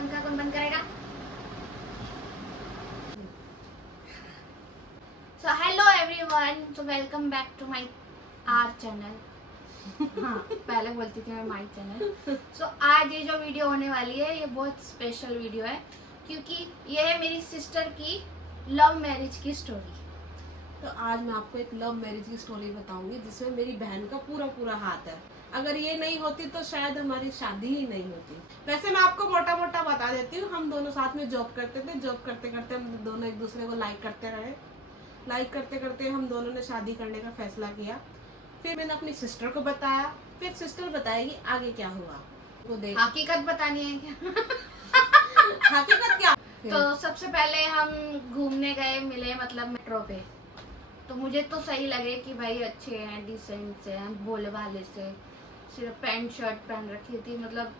पंखा कौन बंद करेगा? So hello everyone, so welcome back to my our channel. हाँ, पहले बोलती थी मैं माय चैनल। सो आज ये जो वीडियो होने वाली है ये बहुत स्पेशल वीडियो है, क्योंकि ये है मेरी सिस्टर की लव मैरिज की स्टोरी। तो आज मैं आपको एक लव मैरिज की स्टोरी बताऊंगी जिसमें मेरी बहन का पूरा पूरा हाथ है। अगर ये नहीं होती तो शायद हमारी शादी ही नहीं होती। वैसे मैं आपको मोटा मोटा बता देती हूँ, हम दोनों साथ में जॉब करते थे। जॉब करते करते हम दोनों एक दूसरे को लाइक करते रहे। लाइक करते करते हम दोनों ने शादी करने का फैसला किया। फिर मैंने अपनी सिस्टर को बताया, फिर सिस्टर बताएगी आगे क्या हुआ। वो देख, हकीकत बतानी है क्या? हकीकत क्या? तो सबसे पहले हम घूमने गए, मिले मतलब मेट्रो पे। तो मुझे तो सही लगे कि भाई अच्छे हैं, डिसेंट से हैं, बोले वाले से। सिर्फ पैंट शर्ट पहन रखी थी, मतलब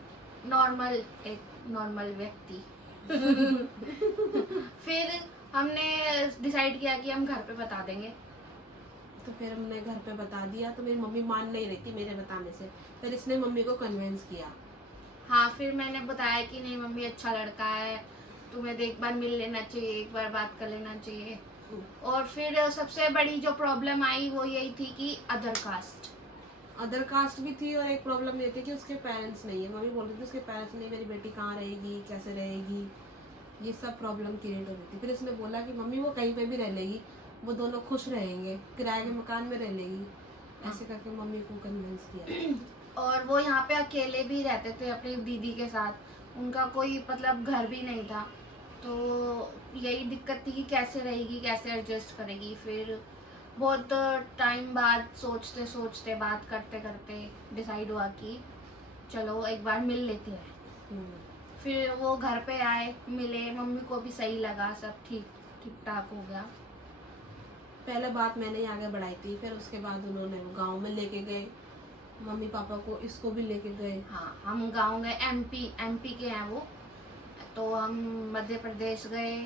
नॉर्मल, एक नॉर्मल व्यक्ति। फिर हमने डिसाइड किया कि हम घर पे बता देंगे। तो फिर हमने घर पे बता दिया। तो मेरी मम्मी मान नहीं रही थी मेरे बताने से। फिर इसने मम्मी को कन्विंस किया। हाँ, फिर मैंने बताया कि नहीं मम्मी, अच्छा लड़का है, तुम्हें एक बार मिल लेना चाहिए, एक बार बात कर लेना चाहिए। और फिर सबसे बड़ी जो प्रॉब्लम आई वो यही थी कि अदर कास्ट भी थी। और एक प्रॉब्लम ये थी कि उसके पेरेंट्स नहीं है। मम्मी बोल रही थी उसके पेरेंट्स नहीं, मेरी बेटी कहाँ रहेगी, कैसे रहेगी, ये सब प्रॉब्लम क्रिएट हो रही थी। फिर इसने बोला कि मम्मी वो कहीं पे भी रह लेगी, वो दोनों खुश रहेंगे, किराए के मकान में रह लेगी। ऐसे करके मम्मी को कन्विंस किया। और वो यहाँ पे अकेले भी रहते थे अपनी दीदी के साथ, उनका कोई मतलब घर भी नहीं था। तो यही दिक्कत थी कि कैसे रहेगी, कैसे एडजस्ट करेगी। फिर बहुत टाइम बाद सोचते सोचते, बात करते करते डिसाइड हुआ कि चलो एक बार मिल लेते हैं। फिर वो घर पे आए, मिले, मम्मी को भी सही लगा, सब ठीक ठीक ठाक हो गया। पहले बात मैंने ही आगे बढ़ाई थी। फिर उसके बाद उन्होंने गाँव में लेके गए, मम्मी पापा को, इसको भी लेके गए। हाँ, हम गाँव गए, एमपी के हैं वो। तो हम मध्य प्रदेश गए,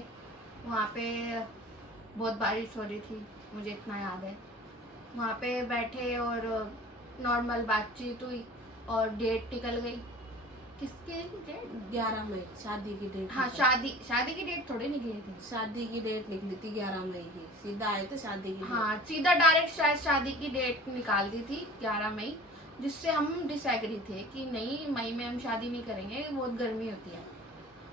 वहाँ पे बहुत बारिश हो रही थी, मुझे इतना याद है। वहाँ पे बैठे और नॉर्मल बातचीत हुई और डेट निकल गई। किसकी डेट? 11 मई शादी की डेट। हाँ, शादी की डेट थोड़ी निकली थी। शादी की डेट निकली थी 11 मई की। सीधा आए थे शादी की। हाँ, सीधा डायरेक्ट शायद शादी की डेट निकाल दी थी 11 मई, जिससे हम डिसएग्री थे कि नहीं, मई में हम शादी नहीं करेंगे, बहुत गर्मी होती है।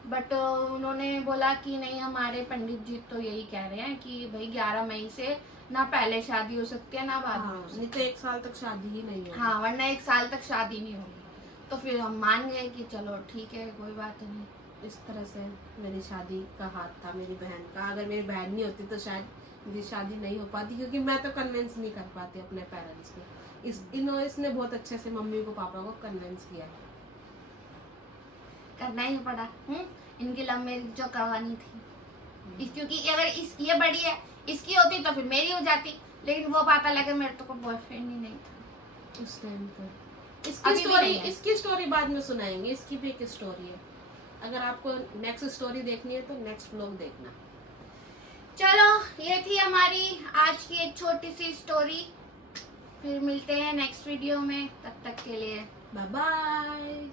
बट उन्होंने बोला कि नहीं, हमारे पंडित जी तो यही कह रहे हैं कि भाई 11 मई से ना पहले शादी हो सकती है ना बाद में हो सकती है। नहीं तो 1 साल तक शादी ही नहीं होगी। हाँ, वरना 1 साल तक शादी नहीं होगी। तो फिर हम मान गए कि चलो ठीक है, कोई बात नहीं। इस तरह से मेरी शादी का हाथ था मेरी बहन का। अगर मेरी बहन नहीं होती तो शायद मेरी शादी नहीं हो पाती, क्योंकि मैं तो कन्विंस नहीं कर पाती अपने पेरेंट्स को। इसने बहुत अच्छे से मम्मी को पापा को कन्विंस किया। करना ही पड़ा। इनकी लव मैरिज जो कहानी थी, क्योंकि अगर ये बड़ी है, इसकी होती तो फिर मेरी हो जाती। लेकिन वो पता लगा मेरे तो कोई बॉयफ्रेंड ही नहीं था उस टाइम पर। इसकी स्टोरी बाद में सुनाएंगे। इसकी भी एक स्टोरी है। अगर आपको नेक्स्ट स्टोरी देखनी है तो नेक्स्ट व्लॉग देखना। चलो, ये थी हमारी आज की एक छोटी सी स्टोरी। फिर मिलते हैं नेक्स्ट वीडियो में, तब तक के लिए बाय बाय।